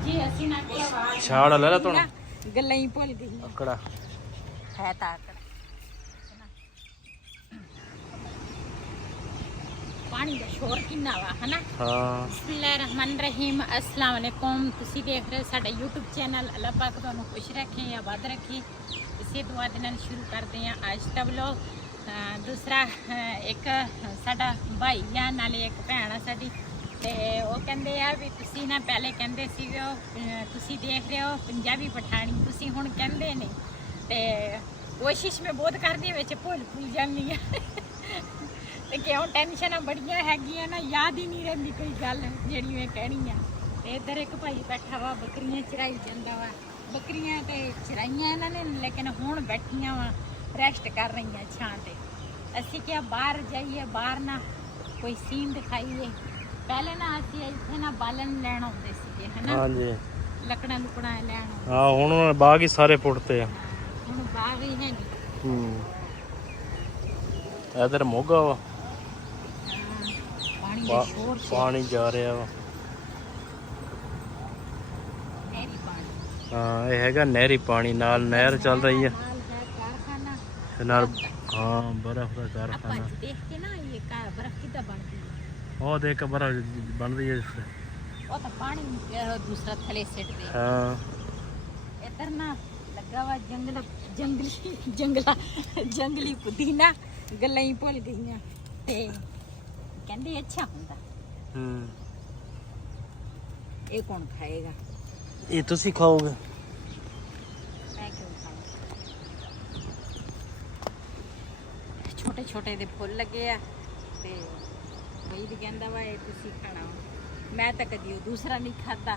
जी ਅਸੀਂ ਨਾ ਛਾੜ ਲੈ ਲਾ ਤੂੰ ਗੱਲਾਂ ਹੀ ਭੁੱਲ ਗਈ ਅਕੜਾ ਹੈ ਤਾਂ ਆਕੜ ਪਾਣੀ ਦਾ ਸ਼ੋਰ ਕਿੰਨਾ ਵਾ ਹਨਾ ਹਾਂ ਬਿਸਮਿਲ੍ਲਾਹਿਰਰਹਿਮਾਨਿਰਰਹੀਮ अस्सलाम वालेकुम ਤੁਸੀਂ ਦੇਖ ਰਹੇ ਸਾਡਾ YouTube ਚੈਨਲ ਅੱਲਾਹ ਪਾਕ ਤੁਹਾਨੂੰ ਖੁਸ਼ ਰੱਖੇ ਆਬਾਦ ਰੱਖੇ ਇਸੇ ਦੁਆ ਦੇ ਨਾਲ ਸ਼ੁਰੂ ਕਰਦੇ ਹਾਂ ਅੱਜ ਦਾ ਵਲੌਗ ਦੂਸਰਾ ਇੱਕ ਸਾਡਾ ਭਾਈ ਆ ਨਾਲੇ ਇੱਕ ਭੈਣ ਆ ਸਾਡੀ ਤੇ ਉਹ ਕਹਿੰਦੇ ਆ ਵੀ ਤੁਸੀਂ ਨਾ ਪਹਿਲੇ ਕਹਿੰਦੇ ਸੀਗੇ ਤੁਸੀਂ ਦੇਖ ਰਹੇ ਹੋ ਪੰਜਾਬੀ ਪਠਾਣੀ ਤੁਸੀਂ ਹੁਣ ਕਹਿੰਦੇ ਨੇ ਤੇ ਕੋਸ਼ਿਸ਼ ਮੈਂ ਬਹੁਤ ਕਰਦੀ ਵਿੱਚ ਭੁੱਲ ਜਾਂਦੀ ਆ ਤੇ ਕਿਉਂ ਟੈਨਸ਼ਨਾਂ ਬੜੀਆਂ ਹੈਗੀਆਂ ਨਾ ਯਾਦ ਹੀ ਨਹੀਂ ਰਹਿੰਦੀ ਕੋਈ ਗੱਲ ਜਿਹੜੀ ਮੈਂ ਕਹਿਣੀ ਆ ਤੇ ਇੱਧਰ ਇੱਕ ਭਾਈ ਬੈਠਾ ਵਾ ਬੱਕਰੀਆਂ ਚਰਾਈ ਜਾਂਦਾ ਵਾ ਬੱਕਰੀਆਂ ਤੇ ਚਰਾਈਆਂ ਇਹਨਾਂ ਨੇ ਲੇਕਿਨ ਹੁਣ ਬੈਠੀਆਂ ਵਾ ਰੈਸਟ ਕਰ ਰਹੀਆਂ ਛਾਂ ਤੇ ਅਸੀਂ ਕਿਹਾ ਬਾਹਰ ਜਾਈਏ ਬਾਹਰ ਨਾ ਕੋਈ ਸੀਨ ਦਿਖਾਈਏ ਪਹਿਲੇ ਨਾ ਅਸੀਂ ਇੱਥੇ ਨਾ ਬਾਲਣ ਲੈਣ ਆਉਂਦੇ ਸੀਗੇ ਹਨਾ ਹਾਂਜੀ ਲੱਕੜਾਂ ਲੁਕੜਾਂ ਲੈਣ ਹਾਂ ਹੁਣ ਬਾਗ ਹੀ ਸਾਰੇ ਪੁੱਟਤੇ ਆ ਹੁਣ ਬਾਗ ਹੀ ਹੈ ਨਹੀਂ ਇਧਰ ਮੋਗਾ ਵਾ ਪਾਣੀ ਦਾ ਸ਼ੋਰ ਪਾਣੀ ਜਾ ਰਿਹਾ ਵਾ ਨਹਿਰੀ ਪਾਣੀ ਹਾਂ ਇਹ ਹੈਗਾ ਨਹਿਰੀ ਪਾਣੀ ਨਾਲ ਨਹਿਰ ਚੱਲ ਰਹੀ ਆ ਨਾਲ ਹੈ ਕਾਰਖਾਨਾ ਤੇ ਨਾਲ ਹਾਂ ਬਰਫ਼ ਦਾ ਆਪਾਂ ਕਾਰਖਾਨਾ ਦੇਖ ਕੇ ਨਾ ਇਹ ਬਰਫ਼ ਕਿੱਦਾਂ ਬਣਦੀ ਹੈ ਉਹ ਦੇਖ ਬਰਫ਼ ਬਣਦੀ ਹੈ ਉਹ ਤਾਂ ਪਾਣੀ ਦੂਸਰਾ ਥਲੇ ਸਿੱਟਦੇ ਹਾਂ ਇੱਧਰ ਨਾ ਲੱਗਾ ਵਾ ਜੰਗਲੀ ਪੁਦੀਨਾ ਗੱਲਾਂ ਹੀ ਭੁੱਲ ਗਈਆਂ ਤੇ ਕਹਿੰਦੇ ਅੱਛਾ ਹੁੰਦਾ ਇਹ ਕੌਣ ਖਾਏਗਾ ਇਹ ਤੁਸੀਂ ਖਾਓਗੇ ਮੈਂ ਕਿਉਂ ਖਾਵਾਂ ਛੋਟੇ ਛੋਟੇ ਦੇ ਫੁੱਲ ਲੱਗੇ ਆ ਤੇ ਬਈ ਵੀ ਕਹਿੰਦਾ ਵਾ ਇਹ ਤੁਸੀਂ ਖਾਣਾ ਮੈਂ ਤਾਂ ਕਦੀ ਉਹ ਦੂਸਰਾ ਨਹੀਂ ਖਾਦਾ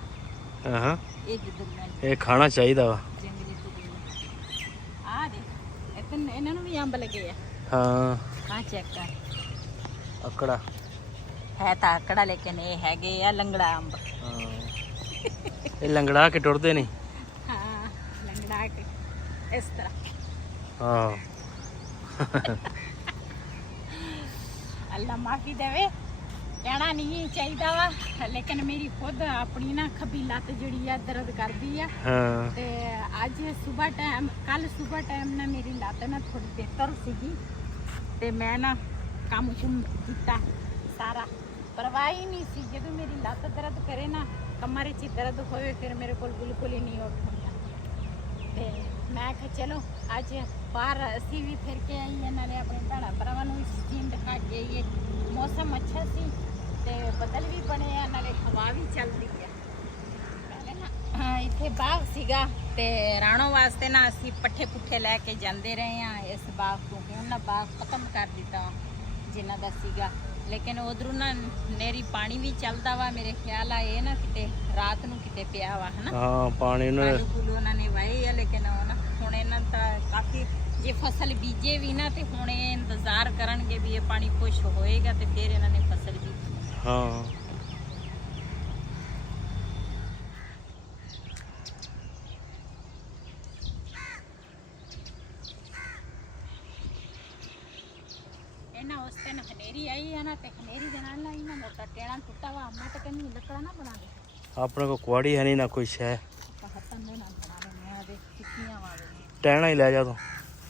ਹਾਂ ਇਹ ਜਿੱਦਾਂ ਮੈਂ ਇਹ ਖਾਣਾ ਚਾਹੀਦਾ ਵਾ ਜੰਗਲੀ ਪੁਦੀਨਾ ਆ ਦੇ ਇਹਨਾਂ ਨੂੰ ਵੀ ਅੰਬ ਲੱਗੇ ਆ ਹਾਂ ਆ ਚੈੱਕ ਕਰ ਅਕੜਾ ਹੈ ਤਾਂ ਆਕੜਾ ਲੇਕਿਨ ਇਹ ਹੈਗੇ ਆ ਲੰਗੜਾ ਅੰਬ ਹਾਂ ਇਹ ਲੰਗੜਾ ਕੇ ਟੁਰਦੇ ਨਹੀਂ ਹਾਂ ਲੰਗੜਾ ਕੇ ਇਸ ਤਰ੍ਹਾਂ ਹਾਂ ਅੱਲਾ ਮਾਫੀ ਦੇਵੇ ਕਹਿਣਾ ਨਹੀਂ ਚਾਹੀਦਾ ਵਾ ਲੇਕਿਨ ਮੇਰੀ ਖੁਦ ਆਪਣੀ ਨਾ ਖੱਬੀ ਲੱਤ ਜਿਹੜੀ ਆ ਦਰਦ ਕਰਦੀ ਆ ਹਾਂ ਤੇ ਅੱਜ ਸਵੇਰ ਟਾਈਮ ਕੱਲ ਸਵੇਰ ਟਾਈਮ ਨਾ ਮੇਰੀ ਲੱਤ ਨਾ ਥੋੜੀ ਬਿਹਤਰ ਸੀਗੀ ਤੇ ਮੈਂ ਨਾ ਕੰਮ ਸ਼ੁਰੂ ਕੀਤਾ ਸਾਰਾ ਪਰਵਾਹ ਹੀ ਨਹੀਂ ਸੀ ਜਦੋਂ ਮੇਰੀ ਲੱਤ ਦਰਦ ਕਰੇ ਨਾ ਕਮਰ 'ਚ ਦਰਦ ਹੋਵੇ ਫਿਰ ਮੇਰੇ ਕੋਲ ਬਿਲਕੁਲ ਹੀ ਨਹੀਂ ਉੱਠ ਹੁੰਦਾ ਤੇ ਮੈਂ ਕਿਹਾ ਚਲੋ ਅੱਜ ਬਾਹਰ ਅਸੀਂ ਵੀ ਫਿਰ ਕੇ ਆਈਏ ਨਾਲੇ ਆਪਣੇ ਭੈਣਾਂ ਭਰਾਵਾਂ ਨੂੰ ਵੀ ਸੀਨ ਦਿਖਾ ਕੇ ਆਈਏ ਮੌਸਮ ਅੱਛਾ ਸੀ ਤੇ ਬੱਦਲ ਵੀ ਬਣੇ ਆ ਨਾਲੇ ਹਵਾ ਵੀ ਚੱਲਦੀ ਆ ਪਹਿਲੇ ਨਾ ਇੱਥੇ ਬਾਗ ਸੀਗਾ ਤੇ ਰਾਣੋ ਵਾਸਤੇ ਨਾ ਅਸੀਂ ਪੱਠੇ ਪੁੱਠੇ ਲੈ ਕੇ ਜਾਂਦੇ ਰਹੇ ਆ ਇਸ ਬਾਗ ਤੋਂ ਕਿ ਉਹਨਾਂ ਬਾਗ ਖਤਮ ਕਰ ਦਿੱਤਾ ਜਿਨ੍ਹਾਂ ਦਾ ਸੀਗਾ ਲੇਕਿਨ ਉਧਰੋਂ ਨਾ ਨਹਿਰੀ ਪਾਣੀ ਵੀ ਚੱਲਦਾ ਵਾ ਮੇਰੇ ਖਿਆਲ ਆ ਇਹ ਨਾ ਕਿਤੇ ਰਾਤ ਨੂੰ ਕਿਤੇ ਪਿਆ ਵਾ ਹਨਾ ਹਾਂ ਪਾਣੀ ਉਹਨਾਂ ਨੇ ਵਾਏ ਆ ਲੇਕਿਨ ਹੁਣ ਇਹਨਾਂ ਦਾ ਕਾਫੀ ਜੇ ਫਸਲ ਬੀਜੇ ਵੀ ਨਾ ਤੇ ਹੁਣ ਇਹ ਇੰਤਜ਼ਾਰ ਕਰਨਗੇ ਵੀ ਇਹ ਪਾਣੀ ਖੁਸ਼ ਹੋਏਗਾ ਤੇ ਫਿਰ ਇਹਨਾਂ ਨੇ ਫਸਲ ਬੀਜੀ ਹਾਂ ਇਹਨਾਂ ਉਸ ਦਿਨ ਹਨੇਰੀ ਆਈ ਆ ਨਾ ਤੇ ਹਨੇਰੀ ਦੇ ਨਾਲ ਨਾ ਇਹਨਾਂ ਮੋਟਾ ਟੇਣਾ ਟੁੱਟਾ ਵਾ ਮੈਂ ਤਾਂ ਕਹਿੰਦੀ ਲੱਕੜਾ ਨਾ ਬਣਾ ਦੇ ਆਪਣੇ ਕੋ ਕੁਆੜੀ ਹੈ ਨਹੀਂ ਨਾ ਕੋਈ ਸ਼ੈ ਆਪਾਂ ਹੱਥਾਂ ਦੇ ਨਾਲ ਬਣਾ ਲੈਣੇ ਆ ਦੇ ਚਿੱਕੀਆਂ ਵਾਲੇ ਟਹਿਣਾ ਹੀ ਲੈ ਜਾ ਤੂੰ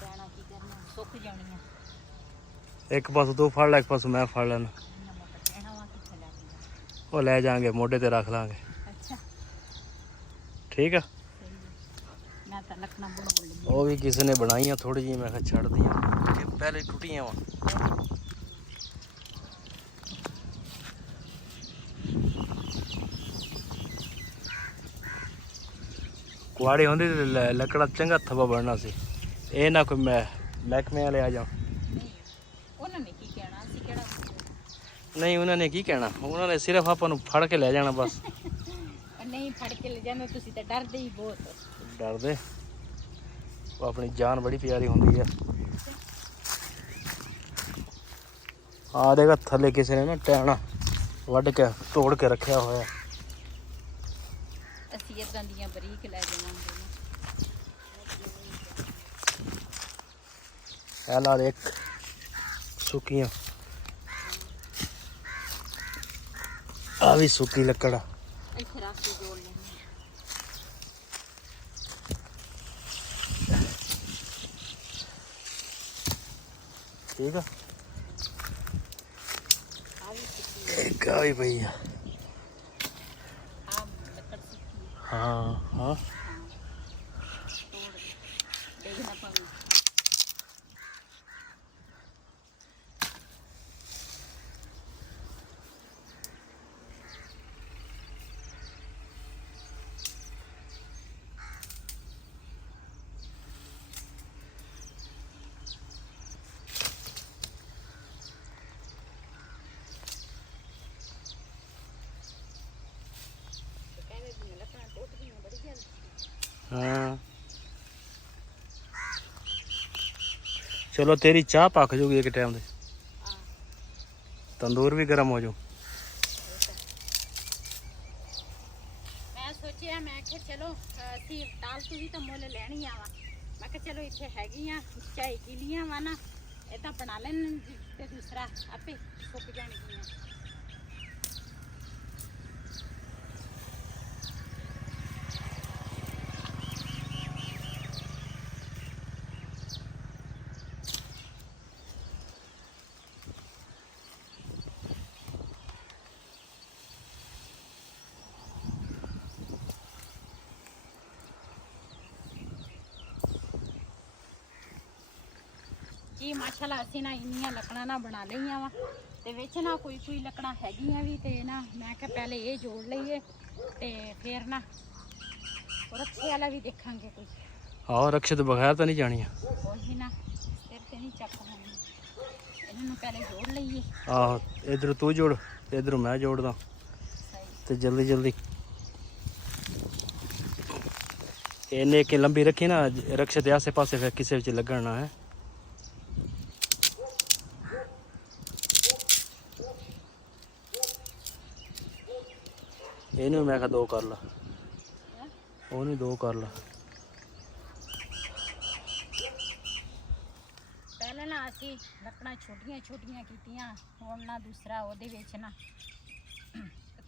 ਟੇਣਾ ਕੀ ਕਰਨਾ ਸੁੱਕ ਜਾਣੀਆਂ ਇੱਕ ਪਾਸੋਂ ਤੂੰ ਫੜ ਲੈ ਇੱਕ ਪਾਸੋਂ ਮੈਂ ਫੜ ਲੈਣਾ ਇਹਨਾਂ ਮੋਟਾ ਟੇਣਾ ਵਾ ਕਿੱਥੇ ਲੈ ਕੇ ਉਹ ਲੈ ਜਾਾਂਗੇ ਮੋਢੇ ਤੇ ਰੱਖ ਲਾਂਗੇ ਅੱਛਾ ਠੀਕ ਆ ਸਹੀ ਹੈ ਮੈਂ ਤਾਂ ਲੱਕੜਾਂ ਬਣਾਉਣ ਲੱਗੀ ਉਹ ਵੀ ਕਿਸੇ ਨੇ ਬਣਾਈਆਂ ਥੋੜੀ ਜਿਹੀ ਮੈਂ ਕਿਹਾ ਛੱਡ ਦੀਆਂ ਕਿ ਪਹਿਲੇ ਟੁੱਟੀਆਂ ਵਾ ਕੁਆੜੀ ਹੁੰਦੀ ਤੇ ਲੱਕੜਾ ਚੰਗਾ ਥੱਬਾ ਬਣਨਾ ਸੀ ਇਹ ਨਾ ਕੋਈ ਮਹਿਕਮੇ ਵਾਲੇ ਆ ਜਾ ਨਹੀਂ ਉਹਨਾਂ ਨੇ ਕੀ ਕਹਿਣਾ ਅਸੀਂ ਕਿਹੜਾ ਨਹੀਂ ਉਹਨਾਂ ਨੇ ਕੀ ਕਹਿਣਾ ਉਹਨਾਂ ਨੇ ਸਿਰਫ ਆਪਾਂ ਨੂੰ ਫੜ ਕੇ ਲੈ ਜਾਣਾ ਬਸ ਨਹੀਂ ਫੜ ਕੇ ਲੈ ਜਾਂਦੇ ਤੁਸੀਂ ਤਾਂ ਡਰਦੇ ਹੀ ਬਹੁਤ ਡਰਦੇ ਉਹ ਆਪਣੀ ਜਾਨ ਬੜੀ ਪਿਆਰੀ ਹੁੰਦੀ ਆ ਆ ਦੇਖਾ ਥੱਲੇ ਕਿਸੇ ਨੇ ਨਾ ਟਹਿਣਾ ਵੱਢ ਕੇ ਤੋੜ ਕੇ ਰੱਖਿਆ ਹੋਇਆ ਅਸੀਂ ਇਦਾਂ ਦੀਆਂ ਬਰੀਕ ਲੈ ਜਾਵਾਂਗੇ ਇਹ ਲਾ ਦੇਖ ਸੁੱਕੀਆਂ ਆ ਵੀ ਸੁੱਕੀ ਲੱਕੜ ਆ ਇੱਥੇ ਰੱਖ ਕੇ ਜੋੜ ਲੈਣੀ ਠੀਕ ਆ। ਆ ਵੀ ਸੁੱਕੀ ਇੱਕ ਆ ਵੀ ਪਈ ਆ। ਆ ਲੱਕੜ ਸੁੱਕੀ ਹਾਂ ਹਾਂ ਤੋੜ ਦੇਖਣਾ ਪਾਉਂਗਾ। हाँ चलो तेरी चाह पक जूगी एक टाइम दे तंदूर भी गर्म हो जाऊ। मैं सोचिया मैं कि चलो ਅਸੀਂ ਦਾਲ ਤੁਸੀਂ ਤਾਂ ਮੁੱਲ ਲੈਣੀ ਆ ਵਾ। ਮੈਂ ਕਿਹਾ ਚਲੋ ਇੱਥੇ ਹੈਗੀਆਂ ਚਾਹੀ ਗਿਲੀਆਂ ਵਾ ਨਾ ਇਹ ਤਾਂ ਬਣਾ ਲੈਣ ਤੇ ਦੂਸਰਾ ਆਪੇ ਸੁੱਕ ਜਾਣਗੀਆਂ। जी माशाल्लाह ਅਸੀਂ ਨਾ ਇੰਨੀਆਂ ਲੱਕੜਾਂ ਨਾ ਬਣਾ ਲਈਆਂ ਵਾ ਤੇ ਵਿੱਚ ਨਾ ਕੋਈ ਲੱਕੜਾਂ ਹੈਗੀਆਂ ਵੀ ਤੇ ਨਾ ਮੈਂ ਕਿਹਾ ਪਹਿਲੇ ਇਹ ਜੋੜ ਲਈਏ ਤੇ ਫਿਰ ਨਾ ਰੱਖੇ ਵਾਲਾ ਵੀ ਦੇਖਾਂਗੇ ਕੋਈ। ਆਹ ਰਕਸ਼ੇ ਤੋਂ ਬਗੈਰ ਤਾਂ ਨਹੀਂ ਜਾਣੀਆਂ। ਉਹੀ ਨਾ ਸਿਰ ਤੇ ਨਹੀਂ ਚੱਕ ਹੋਣੀ ਇਹਨਾਂ ਨੂੰ ਪਹਿਲੇ ਜੋੜ ਲਈਏ। ਆਹੋ ਇਧਰ ਤੂੰ ਜੋੜ ਤੇ ਇਧਰ ਮੈਂ ਜੋੜਦਾ ਤੇ ਜਲਦੀ ਜਲਦੀ ਇਹਨੇ ਕਿ ਲੰਬੀ ਰੱਖੀ ਨਾ ਰਕਸ਼ੇ ਦੇ ਆਸੇ ਪਾਸੇ ਫਿਰ ਕਿਸੇ ਵਿੱਚ ਲੱਗਣਾ ਹੈ। ਇਹਨੂੰ ਮੈਂ ਕਿਹਾ 2 ਕਰ ਲਾ ਉਹਨੂੰ 2 ਕਰ ਲਾ। ਪਹਿਲਾਂ ਨਾ ਅਸੀਂ ਲੱਕੜਾਂ ਛੋਟੀਆਂ ਛੋਟੀਆਂ ਕੀਤੀਆਂ ਹੁਣ ਨਾ ਦੂਸਰਾ ਉਹਦੇ ਵਿੱਚ ਨਾ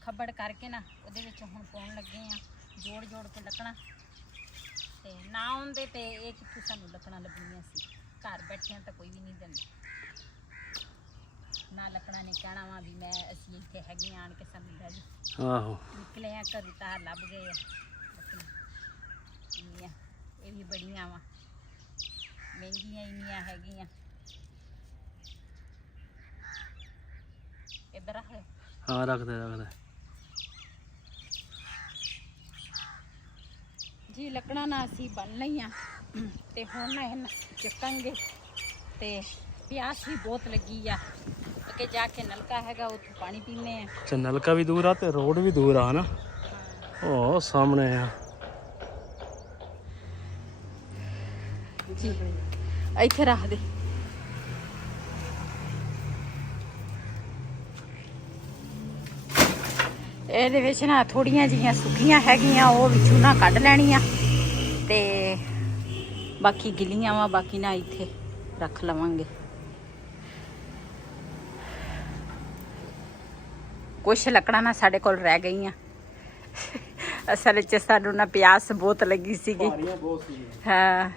ਖੱਬੜ ਕਰਕੇ ਨਾ ਉਹਦੇ ਵਿੱਚ ਹੁਣ ਪਾਉਣ ਲੱਗੇ ਆ ਜੋੜ ਜੋੜ ਕੇ ਲੱਕੜਾਂ ਤੇ ਨਾ ਹੁੰਦੇ ਤੇ ਇਹ ਕਿੱਥੇ ਸਾਨੂੰ ਲੱਕੜਾਂ ਲੱਭਣੀਆਂ ਸੀ। ਘਰ ਬੈਠਿਆਂ ਤਾਂ ਕੋਈ ਵੀ ਨਹੀਂ ਦਿੰਦਾ ਨਾ ਲੱਕੜਾਂ ਨੇ ਕਹਿਣਾ ਵਾ ਵੀ ਮੈਂ ਅਸੀਂ ਇੱਥੇ ਹੈਗੀਆਂ ਆਣ ਕੇ ਸਾਨੂੰ ਲੈ ਜਾਓ। ਆਹੋ ਨਿਕਲੇ ਆ ਘਰ ਤਾਂ ਲੱਭ ਗਏ ਆ ਇੰਨੀਆਂ ਇਹ ਵੀ ਬੜੀਆਂ ਵਾ ਮਹਿੰਗੀਆਂ ਇੰਨੀਆਂ ਹੈਗੀਆਂ। ਇੱਧਰ ਆ ਹਾਂ ਰੱਖਦੇ ਜੀ ਲੱਕੜਾਂ ਨਾ ਅਸੀਂ ਬੰਨ ਲਈਆਂ ਤੇ ਹੁਣ ਨਾ ਇਹਨਾਂ ਚੱਕਾਂਗੇ ਤੇ ਪਿਆਸ ਵੀ ਬਹੁਤ ਲੱਗੀ ਆ ਅੱਗੇ ਜਾ ਕੇ ਨਲਕਾ ਹੈਗਾ ਉੱਥੋਂ ਪਾਣੀ ਪੀਨੇ ਆ। ਅੱਛਾ ਨਲਕਾ ਵੀ ਦੂਰ ਆ ਤੇ ਰੋਡ ਵੀ ਦੂਰ ਆ ਨਾ ਉਹ ਸਾਹਮਣੇ ਆ ਜੀ ਇੱਥੇ ਰੱਖ ਦੇ। ਇਹਦੇ ਵਿੱਚ ਨਾ ਥੋੜੀਆਂ ਜਿਹੀਆਂ ਸੁੱਕੀਆਂ ਹੈਗੀਆਂ ਉਹ ਵਿੱਚੋਂ ਨਾ ਕੱਢ ਲੈਣੀਆਂ ਤੇ ਬਾਕੀ ਗਿੱਲੀਆਂ ਵਾ ਬਾਕੀ ਨਾ ਇੱਥੇ ਰੱਖ ਲਵਾਂਗੇ। ਕੁਛ ਲੱਕੜਾਂ ਨਾ ਸਾਡੇ ਕੋਲ ਰਹਿ ਗਈਆਂ ਅਸਲ 'ਚ ਸਾਨੂੰ ਨਾ ਪਿਆਸ ਬਹੁਤ ਲੱਗੀ ਸੀਗੀ। ਹਾਂ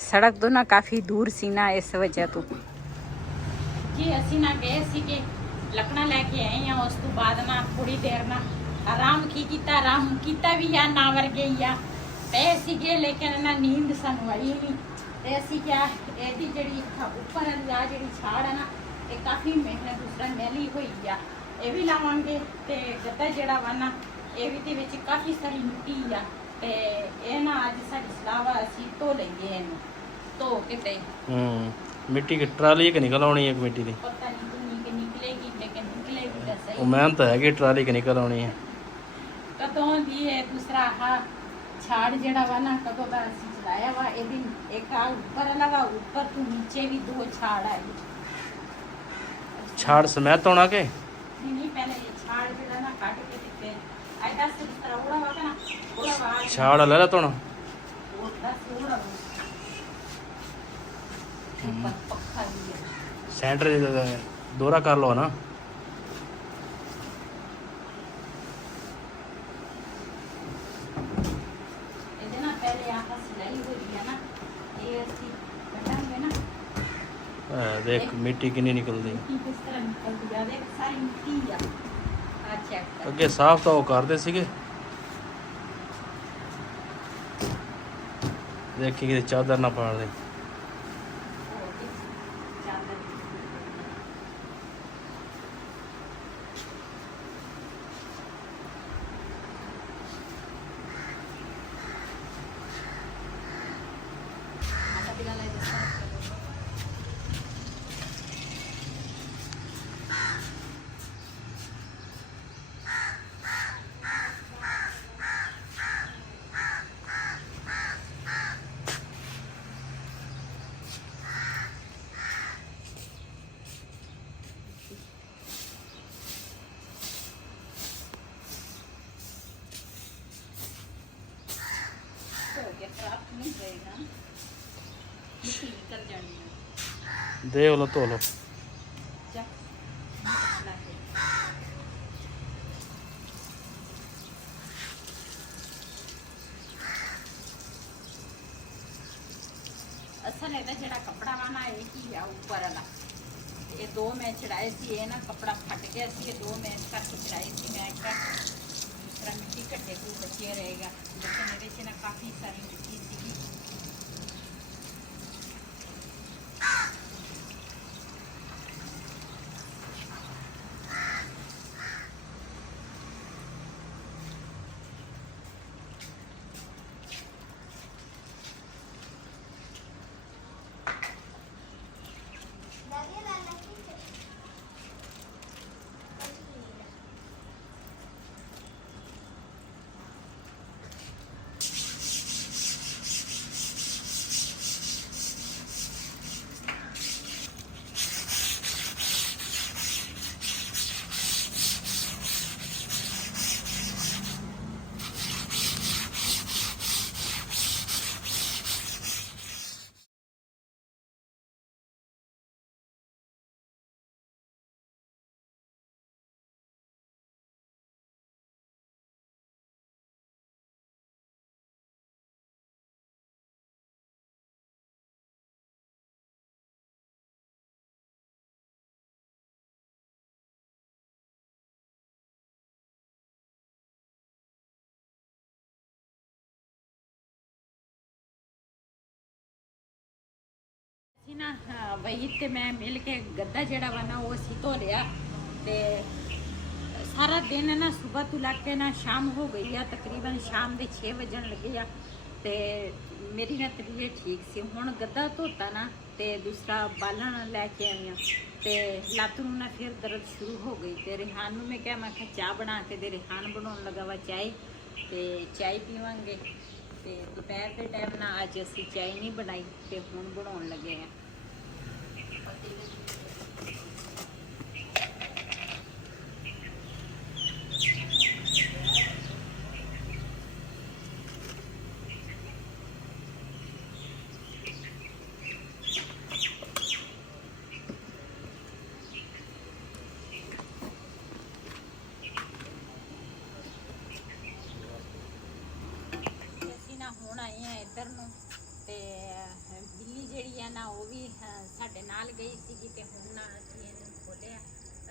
ਸੜਕ ਤੋਂ ਨਾ ਕਾਫੀ ਦੂਰ ਸੀ ਨਾ ਇਸ ਵਜ੍ਹਾ ਤੋਂ। ਜੀ ਅਸੀਂ ਨਾ ਗਏ ਸੀਗੇ ਲੱਕੜਾਂ ਲੈ ਕੇ ਆਏ ਆ ਉਸ ਤੋਂ ਬਾਅਦ ਨਾ ਥੋੜੀ ਦੇਰ ਨਾ ਆਰਾਮ ਕੀਤਾ ਵੀ ਆ ਨਾ ਵਰਗੇ ਹੀ ਆ ਪਏ ਸੀਗੇ ਲੇਕਿਨ ਨਾ ਨੀਂਦ ਸਾਨੂੰ ਆਈ ਨਹੀਂ ਤੇ ਅਸੀਂ ਕਿਹਾ ਇਹਦੀ ਜਿਹੜੀ ਉੱਪਰ ਵਾਲੀ ਆ ਜਿਹੜੀ ਛਾੜ ਹੈ ਨਾ ਇਹ ਕਾਫੀ ਮਿਹਨਤ ਦੂਸਰਾ ਮੈਲੀ ਹੋਈ ਆ ਇਹ ਵੀ ਲਾਵਾਂਗੇ ਤੇ ਗੱਦਾ ਜਿਹੜਾ ਵਾ ਨਾ ਇਹ ਵੀ ਦੇ ਵਿੱਚ ਕਾਫੀ ਸਾਰੀ ਮਿੱਟੀ ਆ ਤੇ ਇਹ ਨਾ ਅੱਜ ਸਾਡੀ ਸਲਾਹ ਵਾ ਅਸੀਂ ਧੋ ਲਈਏ ਇਹਨੂੰ ਧੋ ਕੇ ਤੇ ਮਿੱਟੀ की ट्राली के निकल आनी है मिट्टी की पता नहीं कितनी के निकलेगी लेकिन निकलेगी तो सही। वो मेहनत है कि ट्राली के निकल आनी है कदों दी है दूसरा हा छाड़ जेड़ा वा ना कदों दा ਅਸੀਂ ਚਲਾਇਆ ਵਾ ਇਹਦੀ ਇੱਕ ਆ ਉੱਪਰ ਲਗਾ ਉੱਪਰ ਤੋਂ ਨੀਚੇ ਵੀ 2 ਛਾੜ ਆਏ छाड़ समेत होना के नहीं पहले ये छाड़ जेड़ा ना काट के दिते ऐसा से तरह उड़ा वा ना उड़ा वा छाड़ ले ला तोना वो दस उड़ा ऊपर पक्का भी है सेंटर दोहरा कर लो ना ਇਹਦੇ ਨਾਲ ਪਹਿਲੇ ਆਹ ਸਿਲਾਈ ਹੋਈ ਹੈ ਨਾ ਇਹ ਅਸੀਂ ਕੱਟਾਂਗੇ ਨਾ देख मिट्टी कितनी निकलती मिट्टी किस तरह निकलती है, देख सारी मिट्टी आ चेक कर। अगे साफ तो वो करते सीगे देखी कि चादर ना फाड़ दे नहीं जाएगा, मिट्टी निकल जानी है। दे लो तो लो जा असल है जरा कपड़ा वाना है कि या ऊपर वाला ये दो मैं चढ़ाए सी ये ना कपड़ा फट गया सी, ये दो मैं करके चढ़ाई सी मैं दूसरा मिट्टी कट्टे को बचिया रहेगा, लेकिन मेरे से ना काफ़ी सारी मिट्टी सी। ना वही ते मैं मिल के गद्दा जड़ा वा ना वो असी धो लिया ते सारा दिन ना सुबह तो लग के ना शाम हो गई है, तकरीबन शाम के 6 बजन लगे आ ते मेरी ना तबीयत ठीक सी। हुण गद्दा धोता ना ते दूसरा बालन लैके आई ते लत्त नूं ना फिर दर्द शुरू हो गई ते रिहान नूं मैं क्या मैं चाह बना के दे, रिहान बनाउण लगा वा चाय ते चाय पीवांगे ते दोपहर के टाइम ना अज असी चाय नहीं बनाई ते हुण बनाउण लगे हैं। ਹੁਣ ਆਏ ਆ ਇੱਧਰ ਨੂੰ ਤੇ ਬਿੱਲੀ ਜਿਹੜੀ ਆ ਨਾ ਉਹ ਵੀ ਸਾਡੇ ਨਾਲ ਗਈ ਸੀਗੀ ਤੇ ਹੁਣ ਨਾ ਅਸੀਂ ਇਹਨੂੰ ਖੋਲਿਆ,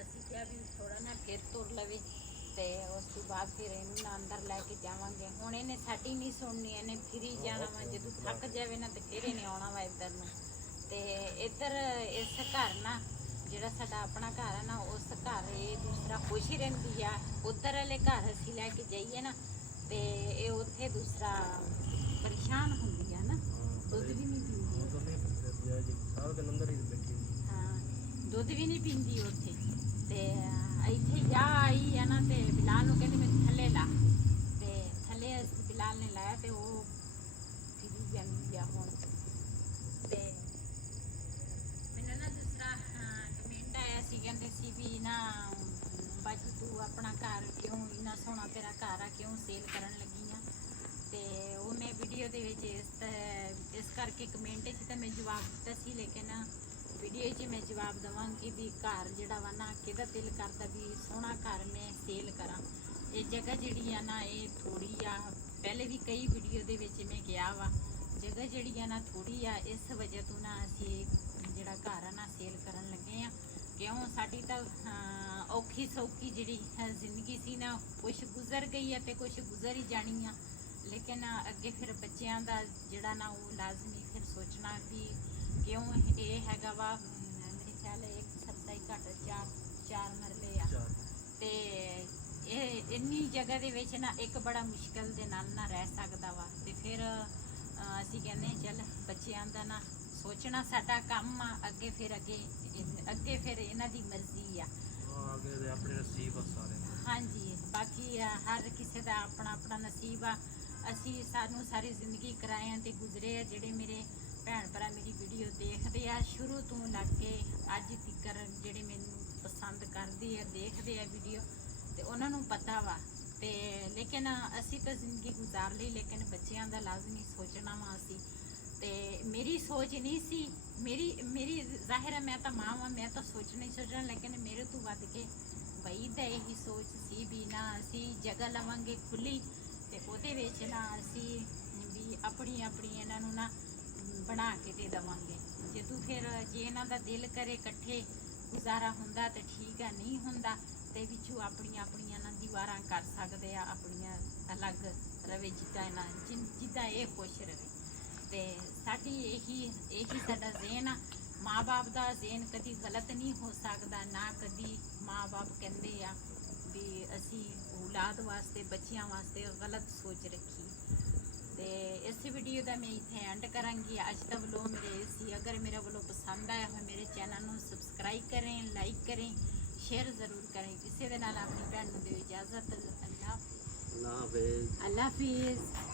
ਅਸੀਂ ਕਿਹਾ ਵੀ ਥੋੜਾ ਨਾ ਫਿਰ ਤੁਰ ਲਵੇ ਤੇ ਉਸ ਤੋਂ ਬਾਅਦ ਫਿਰ ਇਹਨੂੰ ਨਾ ਅੰਦਰ ਲੈ ਕੇ ਜਾਵਾਂਗੇ। ਹੁਣ ਇਹਨੇ ਸਾਡੀ ਨਹੀਂ ਸੁਣਨੀ, ਇਹਨੇ ਫਿਰੀ ਜਾਣਾ ਵਾ, ਜਦੋਂ ਥੱਕ ਜਾਵੇ ਨਾ ਤੇ ਫਿਰ ਇਹਨੇ ਆਉਣਾ ਵਾ ਇੱਧਰ ਨੂੰ। ਤੇ ਇੱਧਰ ਇਸ ਘਰ ਨਾ ਜਿਹੜਾ ਸਾਡਾ ਆਪਣਾ ਘਰ ਹੈ ਨਾ ਉਸ ਘਰ ਇਹ ਦੂਸਰਾ ਖੁਸ਼ ਹੀ ਰਹਿੰਦੀ ਆ, ਉੱਧਰ ਵਾਲੇ ਘਰ ਅਸੀਂ ਲੈ ਕੇ ਜਾਈਏ ਨਾ ਤੇ ਇਹ ਉੱਥੇ ਦੂਸਰਾ परेशान होंगी है ना, दुध भी नहीं पींदी, हाँ दुध भी नहीं पींदी उत्थे ते इत्थे जा आई है ना ते बिलाल नूं कहंदी मैं थल्ले ला ते थल्ले बिलाल ने लाया ते वो फिरी जांदी आ। हुण ते मैनूं ना दूसरा कमेंट आया सी, कहंदे सी भी ना बाजी तू अपना घर क्यों इन्ना सोहना तेरा घर आ क्यों सेल करन लगी आ ਤੇ ਉਹ ਮੈਂ ਵੀਡੀਓ ਦੇ ਵਿੱਚ ਇਸ ਕਰਕੇ ਕਮੈਂਟ 'ਚ ਤਾਂ ਮੈਂ ਜਵਾਬ ਦਿੱਤਾ ਸੀ, ਲੇਕਿਨ ਵੀਡੀਓ 'ਚ ਮੈਂ ਜਵਾਬ ਦੇਵਾਂਗੀ ਵੀ ਘਰ ਜਿਹੜਾ ਵਾ ਨਾ ਕਿਹਦਾ ਦਿਲ ਕਰਦਾ ਵੀ ਸੋਹਣਾ ਘਰ ਮੈਂ ਸੇਲ ਕਰਾਂ। ਇਹ ਜਗ੍ਹਾ ਜਿਹੜੀ ਆ ਨਾ ਇਹ ਥੋੜੀ ਆ, ਪਹਿਲੇ ਵੀ ਕਈ ਵੀਡੀਓ ਦੇ ਵਿੱਚ ਮੈਂ ਕਿਹਾ ਵਾ ਜਗ੍ਹਾ ਜਿਹੜੀ ਆ ਨਾ ਥੋੜੀ ਆ, ਇਸ ਵਜ੍ਹਾ ਤੋਂ ਨਾ ਅਸੀਂ ਜਿਹੜਾ ਘਰ ਆ ਨਾ ਸੇਲ ਕਰਨ ਲੱਗੇ ਆ। ਕਿਉਂ ਸਾਡੀ ਤਾਂ ਔਖੀ ਸੌਖੀ ਜਿਹੜੀ ਜ਼ਿੰਦਗੀ ਸੀ ਨਾ, ਕੁਛ ਗੁਜ਼ਰ ਗਈ ਹੈ ਤੇ ਕੁਛ ਗੁਜ਼ਰ ਹੀ ਜਾਣੀ ਆ। ਲੇਕਿਨ ਅੱਗੇ ਫਿਰ ਬੱਚਿਆਂ ਦਾ ਜਿਹੜਾ ਨਾ ਉਹ ਲਾਜ਼ਮੀ ਫਿਰ ਸੋਚਣਾ ਵੀ ਕਿਉਂ ਇਹ ਹੈਗਾ ਵਾ। ਮੇਰੇ ਖਿਆਲ ਹੈ ਇੱਕ ਸਰਸਾਈ ਘੱਟ 4 ਮਰਲੇ ਆ ਤੇ ਇਹ ਇੰਨੀ ਜਗ੍ਹਾ ਦੇ ਵਿੱਚ ਨਾ ਇੱਕ ਬੜਾ ਮੁਸ਼ਕਲ ਦੇ ਨਾਲ ਨਾ ਰਹਿ ਸਕਦਾ ਵਾ। ਤੇ ਫਿਰ ਅਸੀਂ ਕਹਿੰਦੇ ਚੱਲ ਬੱਚਿਆਂ ਦਾ ਨਾ ਸੋਚਣਾ ਸਾਡਾ ਕੰਮ ਆ। ਅੱਗੇ ਫਿਰ ਇਹਨਾਂ ਦੀ ਮਰਜ਼ੀ ਆ। ਅੱਗੇ ਦੇ ਆਪਣੇ ਨਸੀਬ ਆ ਸਾਰੇ। ਹਾਂਜੀ, ਬਾਕੀ ਹਰ ਕਿਸੇ ਦਾ ਆਪਣਾ ਆਪਣਾ ਨਸੀਬ ਆ। ਅਸੀਂ ਸਾਨੂੰ ਸਾਰੀ ਜ਼ਿੰਦਗੀ ਕਿਰਾਇਆਂ ਤੇ ਗੁਜ਼ਰੇ ਆ। ਜਿਹੜੇ ਮੇਰੇ ਭੈਣ ਭਰਾ ਮੇਰੀ ਵੀਡੀਓ ਦੇਖਦੇ ਆ ਸ਼ੁਰੂ ਤੋਂ ਲੱਗ ਕੇ ਅੱਜ ਤੱਕ, ਜਿਹੜੇ ਮੈਨੂੰ ਪਸੰਦ ਕਰਦੇ ਆ ਦੇਖਦੇ ਆ ਵੀਡੀਓ, ਤੇ ਉਹਨਾਂ ਨੂੰ ਪਤਾ ਵਾ। ਤੇ ਲੇਕਿਨ ਅਸੀਂ ਤਾਂ ਜ਼ਿੰਦਗੀ ਗੁਜ਼ਾਰ ਲਈ, ਲੇਕਿਨ ਬੱਚਿਆਂ ਦਾ ਲਾਜ਼ਮੀ ਸੋਚਣਾ ਵਾ ਅਸੀਂ। ਤੇ ਮੇਰੀ ਸੋਚ ਨਹੀਂ ਸੀ, ਮੇਰੀ ਜ਼ਾਹਿਰ ਹੈ ਮੈਂ ਤਾਂ ਮਾਂ ਵਾਂ, ਮੈਂ ਤਾਂ ਸੋਚਣਾ ਹੀ ਸੋਚਣਾ, ਲੇਕਿਨ ਮੇਰੇ ਤੋਂ ਵੱਧ ਕੇ ਬਈ ਦਾ ਇਹੀ ਸੋਚ ਸੀ ਵੀ ਨਾ ਅਸੀਂ ਜਗ੍ਹਾ ਲਵਾਂਗੇ ਖੁੱਲੀ ਤੇ ਉਹਦੇ ਵਿੱਚ ਨਾ ਅਸੀਂ ਵੀ ਆਪਣੀ ਇਹਨਾਂ ਨੂੰ ਨਾ ਬਣਾ ਕੇ ਦੇ ਦੇਵਾਂਗੇ। ਜਦੋਂ ਫਿਰ ਜੇ ਇਹਨਾਂ ਦਾ ਦਿਲ ਕਰੇ ਇਕੱਠੇ ਗੁਜ਼ਾਰਾ ਹੁੰਦਾ ਤੇ ਠੀਕ ਆ, ਨਹੀਂ ਹੁੰਦਾ ਤੇ ਵਿੱਚੋਂ ਆਪਣੀਆਂ ਨਾ ਦੀਵਾਰਾਂ ਕਰ ਸਕਦੇ ਆ, ਆਪਣੀਆਂ ਅਲੱਗ ਰਵੇ ਜਿੱਦਾਂ ਇਹ ਖੁਸ਼ ਰਵੇ। ਤੇ ਸਾਡੀ ਇਹੀ ਸਾਡਾ ਜ਼ੇਨ ਆ। ਮਾਂ ਬਾਪ ਦਾ ਜ਼ੇਨ ਕਦੀ ਗਲਤ ਨਹੀਂ ਹੋ ਸਕਦਾ, ਨਾ ਕਦੀ ਮਾਂ ਬਾਪ ਕਹਿੰਦੇ ਆ ਵੀ ਅਸੀਂ ਔਲਾਦ ਵਾਸਤੇ ਬੱਚਿਆਂ ਵਾਸਤੇ ਗਲਤ ਸੋਚ ਰੱਖੀ। ਤੇ ਇਸ ਵੀਡੀਓ ਦਾ ਮੈਂ ਇੱਥੇ ਐਂਡ ਕਰਾਂਗੀ। ਅੱਜ ਦਾ ਵਲੋਗ ਮੇਰੇ ਸੀ। ਅਗਰ ਮੇਰਾ ਵਲੋਗ ਪਸੰਦ ਆਇਆ ਹੋਵੇ ਮੇਰੇ ਚੈਨਲ ਨੂੰ ਸਬਸਕ੍ਰਾਈਬ ਕरें, ਲਾਈਕ करें, शेयर ज़रूर करें। इसी दे नाल अपनी भैन नूं दिओ इजाज़त। अल्लाह हाफिज़।